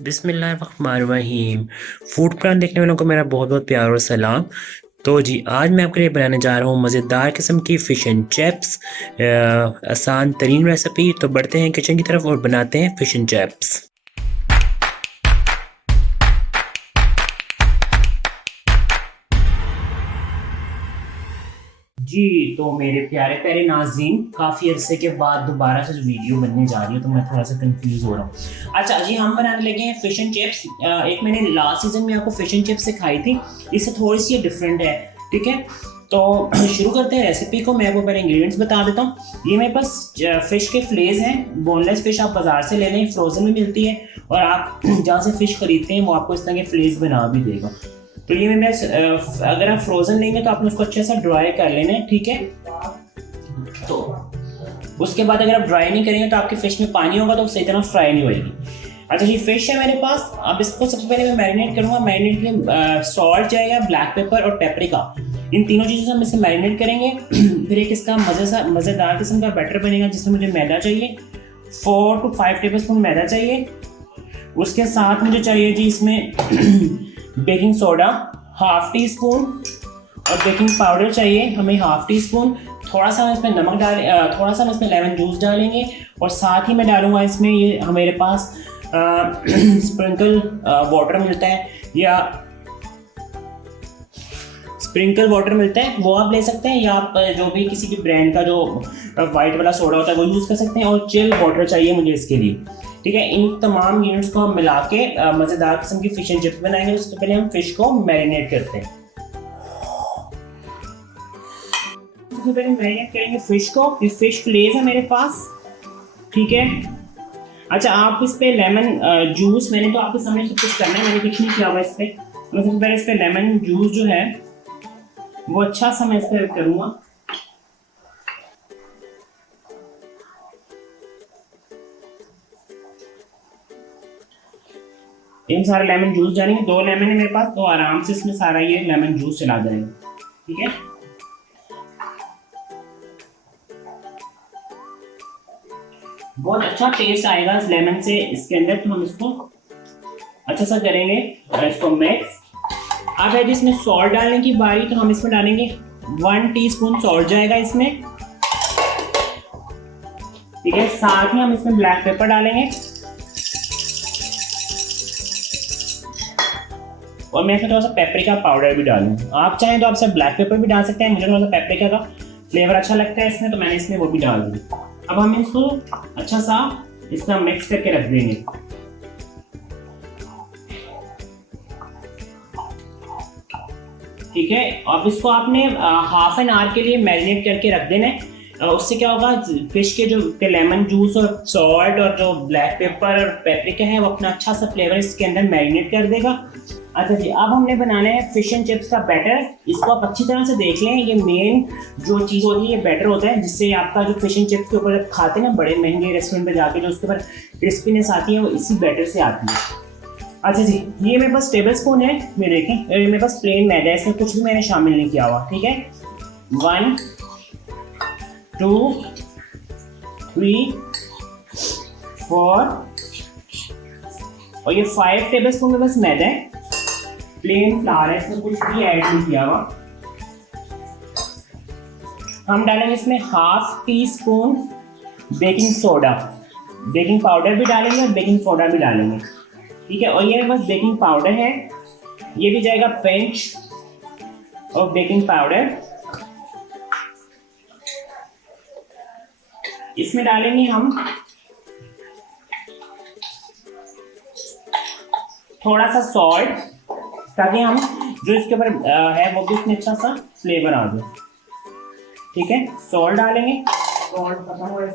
बिस्मिल्लाहिर्रहमानिर्रहीम। Food plan देखने वालों को मेरा बहुत बहुत प्यार और सलाम। तो जी आज मैं आपके लिए बनाने जा रहा हूँ मज़ेदार किस्म की फ़िश एंड चिप्स। आसान तरीन रेसिपी। तो बढ़ते हैं किचन की तरफ और बनाते हैं फ़िश एंड चिप्स। जी तो मेरे प्यारे प्यारे नाज़रीन, काफ़ी अरसे के बाद दोबारा से जो वीडियो बनने जा रही है तो मैं थोड़ा सा कंफ्यूज हो रहा हूँ। अच्छा जी, हम बनाने लगे हैं फ़िश एंड चिप्स। एक मैंने लास्ट सीज़न में आपको फ़िश एंड चिप्स सिखाई थी, इससे थोड़ी सी डिफरेंट है। ठीक है, तो शुरू करते हैं रेसिपी को। मैं आपको पहले इंग्रेडिएंट्स बता देता हूँ। ये मेरे पास फ़िश के फ्लेज हैं। बोनलेस फ़िश आप बाज़ार से ले लें, फ्रोज़न में मिलती है, और आप जहाँ से फ़िश खरीदते हैं वो आपको इस तरह के फ्लेज बना भी देगा। तो ये मैं अगर आप फ्रोजन लेंगे तो आपने उसको अच्छे से ड्राई कर लेना है। ठीक है, तो उसके बाद अगर आप ड्राई नहीं करेंगे तो आपके फिश में पानी होगा तो सही तरह फ्राई नहीं होगी। अच्छा जी, फिश है मेरे पास। अब इसको सबसे पहले मैं मैरिनेट करूंगा। मैरिनेट के लिए सॉल्ट जाएगा, ब्लैक पेपर और पेपरिका, इन तीनों चीज़ों से हम इसे मैरिनेट करेंगे। फिर एक इसका मज़ेदार किस्म का बैटर बनेगा जिसमें मुझे मैदा चाहिए, 4 to 5 टेबल स्पून मैदा चाहिए। उसके साथ मुझे चाहिए जी इसमें baking soda half tea spoon, और बेकिंग पाउडर चाहिए हमें हाफ टी स्पून। थोड़ा सा इसमें नमक थोड़ा सा इसमें लेमन जूस डालेंगे, और साथ ही मैं डालूंगा इसमें, ये मेरे पास स्प्रिंकल वाटर मिलता है, या स्प्रिंकल वाटर मिलता है वो आप ले सकते हैं, या आप जो भी किसी भी ब्रांड का जो वाइट वाला सोडा होता है वो यूज़ कर सकते हैं। और चिल वाटर चाहिए मुझे इसके लिए। ठीक है, इन तमाम यूनिट्स को हम मिला के मज़ेदार किस्म की फिश एंड चिप्स बनाएंगे। उससे पहले हम फिश को मैरिनेट करते हैं। सबसे पहले मैरिनेट करेंगे फिश को। ये फिश फिलेज है मेरे पास। ठीक है, अच्छा आप इस पे लेमन जूस, मैंने तो आपके सामने सब कुछ करना है, मैंने कुछ नहीं किया हुआ इस पे। मैं सबसे पहले इस पे लेमन जूस जो है वो अच्छा सा मैं इस पे करूँगा। इन सारा लेमन जूस डालेंगे। 2 लेमन है मेरे पास, तो आराम से इसमें सारा ये लेमन जूस चला जाएगा। ठीक है, बहुत अच्छा टेस्ट आएगा इस लेमन से इसके अंदर। तो हम इसको अच्छा सा करेंगे और इसको मिक्स। अब है इसमें सॉल्ट डालने की बारी, तो हम इसमें डालेंगे 1 टीस्पून सॉल्ट जाएगा इसमें। ठीक है, साथ ही हम इसमें ब्लैक पेपर डालेंगे, और मैं इसमें थोड़ा सा पेपरिका पाउडर भी डालूंगा। आप चाहें तो आप सब ब्लैक पेपर भी डाल सकते हैं, मुझे थोड़ा सा पेपरिका का फ्लेवर अच्छा लगता है इसमें, तो मैंने इसमें वो भी डाल दिया। अब हम इसको अच्छा सा इसका मिक्स करके रख देंगे। ठीक है, अब इसको आपने हाफ एन आवर के लिए मैरिनेट करके रख देना है। उससे क्या होगा, फिश के जो लेमन जूस और सॉल्ट और जो ब्लैक पेपर और पेपरिका है वो अपना अच्छा सा फ्लेवर इसके अंदर मैरिनेट कर देगा। अच्छा जी, अब हमने बनाना है फिश एंड चिप्स का बैटर। इसको आप अच्छी तरह से देख लें, ये मेन जो चीज़ होती है ये बैटर होता है, जिससे आपका जो फिश एंड चिप्स के ऊपर जब खाते हैं ना बड़े महंगे रेस्टोरेंट पे जाके, जो उसके ऊपर क्रिस्पीनेस आती है वो इसी बैटर से आती है। अच्छा जी, ये मेरे पास टेबल स्पून है, ये देखें, मेरे पास प्लेन मैदा है, इसमें कुछ भी मैंने शामिल नहीं किया हुआ। ठीक है, 1 2 3 4 और ये 5 टेबल स्पून मेरे पास मैदा है। प्लेन फ्लावर है, इसमें कुछ भी ऐड नहीं किया हुआ। हम डालेंगे इसमें half tea spoon baking soda, baking powder भी डालेंगे और बेकिंग सोडा भी डालेंगे। ठीक है, और ये मेरे पास बेकिंग पाउडर है, ये भी जाएगा पिंच और बेकिंग पाउडर। इसमें डालेंगे हम थोड़ा सा सॉल्ट, ताकि हम जो इसके ऊपर है वो भी इसमें अच्छा सा फ्लेवर आ जाए। ठीक है, सॉल्ट डालेंगे, सॉल्ट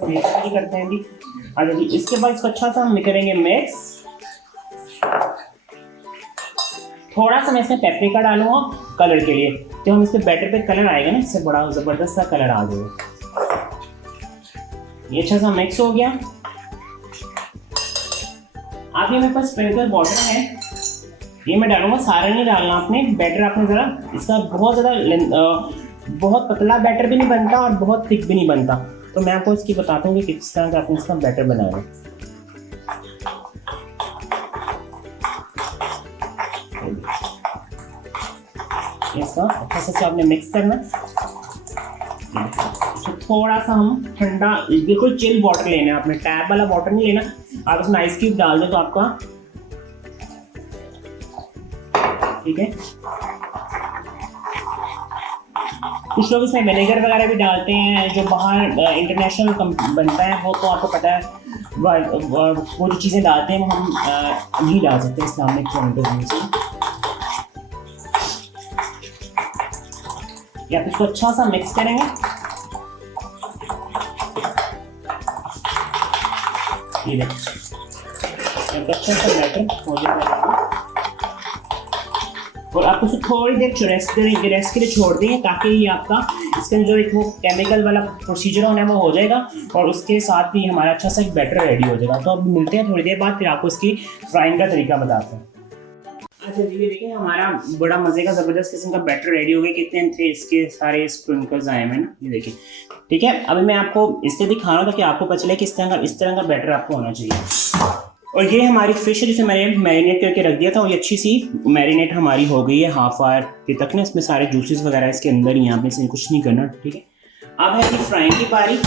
नहीं करते हैं भी। अच्छा जी, इसके बाद इसको अच्छा सा हम करेंगे मिक्स। थोड़ा सा मैं इसमें पेपरिका डालूंगा कलर के लिए, तो हम इसके बैटर पे कलर आएगा ना, इससे बड़ा जबरदस्त सा कलर आ जाएगा। ये अच्छा सा मिक्स हो गया। अब ये मेरे पास स्प्रिंकल वाटर है, ये मैं डालूंगा। सारा नहीं डालना आपने, बैटर आपने ज़रा इसका बहुत ज़्यादा बहुत पतला बैटर भी नहीं बनता और बहुत थिक भी नहीं बनता, तो मैं आपको इसकी बताता हूँ कि किस तरह का आपने इसका बैटर बनाना है। इसका अच्छा से आपने मिक्स करना। तो थोड़ा सा हम ठंडा बिल्कुल चिल वाटर लेना है, आपने टैप वाला वाटर नहीं लेना। आप इसमें आइस क्यूब डाल दो तो आपका ठीक है। कुछ लोग इसमें विनेगर वगैरह भी डालते हैं, जो बाहर इंटरनेशनल बनता है वो तो आपको पता है, वो जो चीज़ें डालते हैं वो हम नहीं डाल सकते इस्लामिक पॉइंट ऑफ व्यू से। या आप इसको अच्छा सा मिक्स करेंगे। ये देखिए अच्छा सा बैटर हो जाएगा और आप उसको थोड़ी देर रेस्ट के लिए छोड़ देंगे ताकि ये आपका इसके जो एक वो केमिकल वाला प्रोसीजर होना है वो हो जाएगा और उसके साथ भी हमारा अच्छा सा एक बैटर रेडी हो जाएगा। तो अब मिलते हैं थोड़ी देर बाद, फिर आपको इसकी फ्राइंग का तरीका बताते हैं। अच्छा जी, ये देखिए हमारा बड़ा मजे का ज़बरदस्त किस्म का बैटर रेडी हो गया। कितने थे इसके सारे स्प्रिंकल्स आए हैं ना, ये देखिए ठीक है। अभी मैं आपको इससे दिखा रहा हूँ ताकि आपको पता चले कि इस तरह का बैटर आपको होना चाहिए। और ये हमारी फिश है जिसे मैंने मैरिनेट करके रख दिया था और ये अच्छी सी मैरिनेट हमारी हो गई है हाफ आवर के तक ना। इसमें सारे जूसेस वगैरह इसके अंदर ही, यहाँ पे इसमें कुछ नहीं करना, ठीक है। अब है कि फ्राइंग की पारी।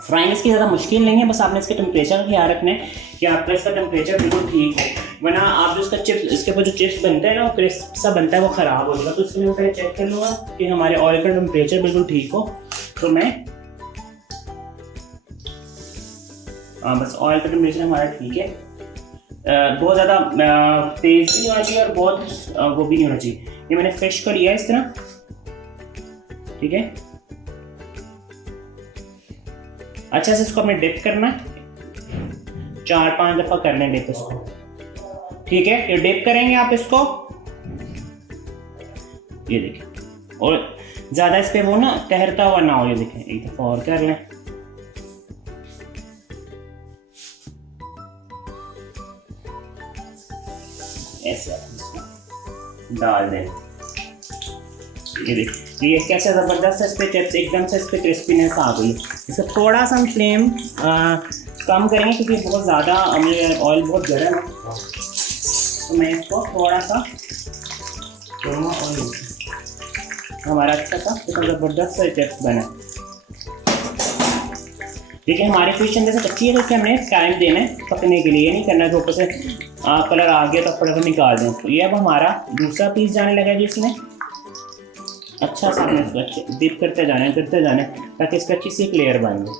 फ्राइंग इसकी ज़्यादा मुश्किल नहीं है, बस आपने इसके टेम्परेचर का ख्याल रखना है कि आपका इसका टेम्परेचर बिल्कुल ठीक है, वरना आप जो इसका चिप्स इसके ऊपर जो चिप्स बनता है ना वो क्रिस्प सा बनता है, वो ख़राब हो जाएगा। तो इसके लिए मैं पहले चेक कर लूँगा कि हमारे ऑयल का टेम्परेचर बिल्कुल ठीक हो। तो मैं बस ऑयल का टेम्परेचर हमारा ठीक है, बहुत ज़्यादा तेज़ भी नहीं होना चाहिए और बहुत वो भी नहीं होना चाहिए। ये मैंने फिश को लिया इस तरह, ठीक है। अच्छा से इसको हमें डिप करना है, 4-5 दफ़ा कर लें डिप इसको, ठीक है। ये डिप करेंगे आप इसको, ये देखिए, और ज़्यादा इस पर वो ना तैरता हुआ ना हो, ये देखें एक दफ़ा और कर लें। ऐसे डाल दें, ये देखिए ये कैसे ज़बरदस्त है इस पर चिप्स एकदम से इस पर क्रिस्पीनेस आ गई। इसका थोड़ा सा हम फ्लेम कम करेंगे क्योंकि बहुत ज़्यादा ऑयल बहुत गर्म है, तो मैं इसको थोड़ा सा करूँगा और हमारा अच्छा सा ज़बरदस्त सा चिप्स बना। देखिए हमारी फिश अंदर से कच्ची है तो हमने टाइम देना है पकने के लिए, ये नहीं करना है ऊपर से कलर आ गया तो फटाफट निकाल दें। तो ये अब हमारा दूसरा पीस जाने लगा जिसमें अच्छा सा हमने इसको अच्छे डिप करते जाने ताकि इसका अच्छी सी एक लेयर बन जाए।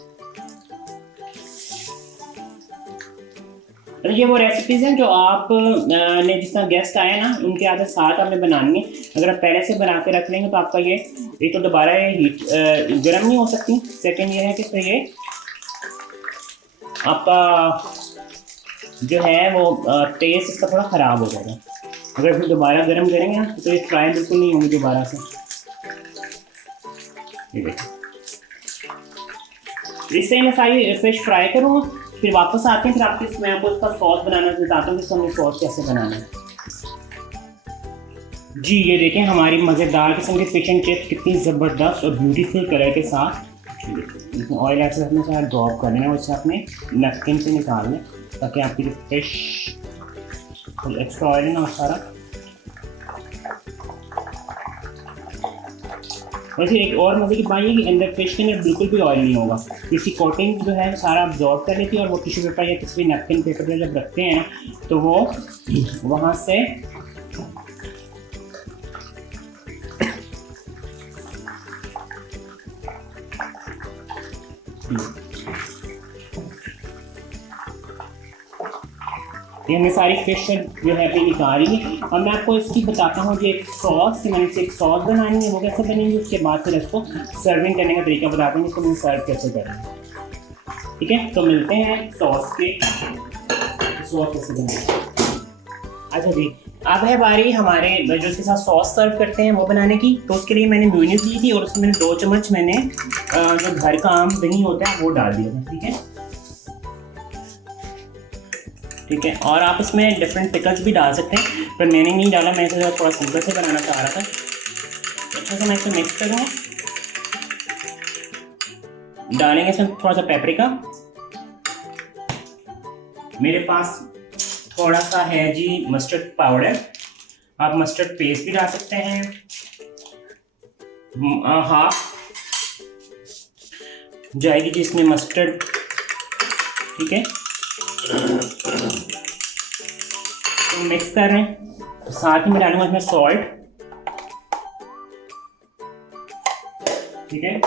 तो ये वो रेसिपीज़ हैं जो आप ने जिस तरह गेस्ट आए ना उनके आगे साथ आपने बनानी है। अगर आप पहले से बना के रख लेंगे तो आपका ये एक तो दोबारा ये हीट गर्म नहीं हो सकती, सेकंड ये है कि फिर ये आपका जो है वो टेस्ट इसका थोड़ा ख़राब हो जाएगा। अगर फिर दोबारा गर्म करेंगे ना तो ये फ्राई बिल्कुल नहीं होंगी दोबारा से। ये देखिए इससे मैं सारी फिश फ्राई करूँगा, फिर वापस आते हैं, फिर आपके मैं आपको इसका सॉस बनाना बताता हूँ कि इसको सॉस कैसे बनाना है। जी ये देखें हमारी मज़ेदार किस्म की फिश एंड चिप्स कितनी ज़बरदस्त और ब्यूटीफुल कलर के साथ। इसमें ऑयल ऐसे अपने साथ ड्रॉप कर लेना और इससे अपने नैपकिन से निकाल लें ताकि आपकी जो फिश एक्स्ट्रा ऑयल है ना सारा। वैसे एक और मज़े की बात है कि अंदर फिश के अंदर बिल्कुल भी ऑयल नहीं होगा, इसकी कोटिंग जो है सारा अब्जॉर्ब कर लेती है और वो टिश्यू पेपर या किसी भी नैपकिन पेपर पर जब रखते हैं ना तो वो वहाँ से ये हमने सारी फिश जो है अभी निकाली है। और मैं आपको इसकी बताता हूँ कि एक सॉस मैंने इसे एक सॉस बनानी है, वो कैसे बनेगी उसके बाद फिर इसको सर्विंग करने का तरीका बताता हूँ इसको मैं सर्व कैसे करेंगे। ठीक है तो मिलते हैं सॉस के, सॉस कैसे बनाएंगे। अच्छा जी अब है बारी हमारे जो इसके साथ सॉस सर्व करते हैं वो बनाने की। तो उसके लिए मैंने मेयोनीज ली थी और उसमें मैंने 2 चम्मच मैंने जो घर का आम दही होता है वो डाल दिया था। ठीक है ठीक है और आप इसमें डिफरेंट पिकल्स भी डाल सकते हैं पर मैंने नहीं डाला, मैं इसे थोड़ा सिंपल से बनाना चाह रहा था। अच्छा से मैं इसे मिक्स करूँगा, डालेंगे इसमें थोड़ा सा पेपरिका, मेरे पास थोड़ा सा है जी मस्टर्ड पाउडर, आप मस्टर्ड पेस्ट भी डाल सकते हैं, हाफ जाएगी जी इसमें मस्टर्ड, ठीक है। तो मिक्स कर रहे हैं, तो साथ ही मैं डालूंगा इसमें सॉल्ट, ठीक है।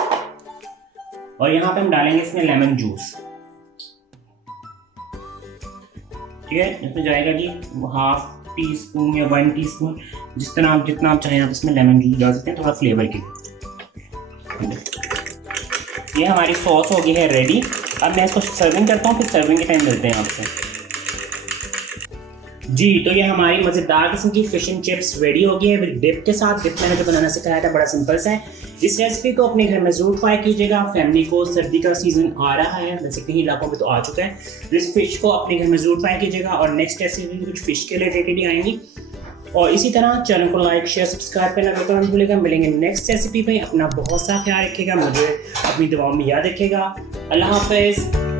और यहाँ पे हम डालेंगे इसमें लेमन जूस, ठीक है। इसमें जाएगा जी हाफ टी स्पून या 1 टीस्पून, जितना आप चाहें आप इसमें लेमन जूस डाल सकते हैं थोड़ा फ्लेवर के लिए। ये हमारी सॉस हो गई है रेडी। अब मैं इसको सर्विंग करता हूँ, फिर सर्विंग के टाइम मिलते हैं आपसे जी। तो ये हमारी मज़ेदार किस्म की फिश एंड चिप्स रेडी हो गई है विद डिप के साथ। डिप मैंने जो बनाना सिखाया था बड़ा सिंपल सा है। इस रेसिपी को अपने घर में जरूर ट्राई कीजिएगा। फैमिली को सर्दी का सीजन आ रहा है, वैसे कहीं इलाकों में तो आ चुका है। इस फिश को अपने घर में जरूर ट्राई कीजिएगा और नेक्स्ट रेसिपी कुछ फिश के रिलेटेड ही आएंगी। और इसी तरह चैनल को लाइक शेयर सब्सक्राइब करना बिल्कुल मत भूलिएगा। मिलेंगे नेक्स्ट रेसिपी में। अपना बहुत सा ख्याल रखिएगा, मुझे अपनी दुआओं में याद रखिएगा। अल्लाह हाफिज़।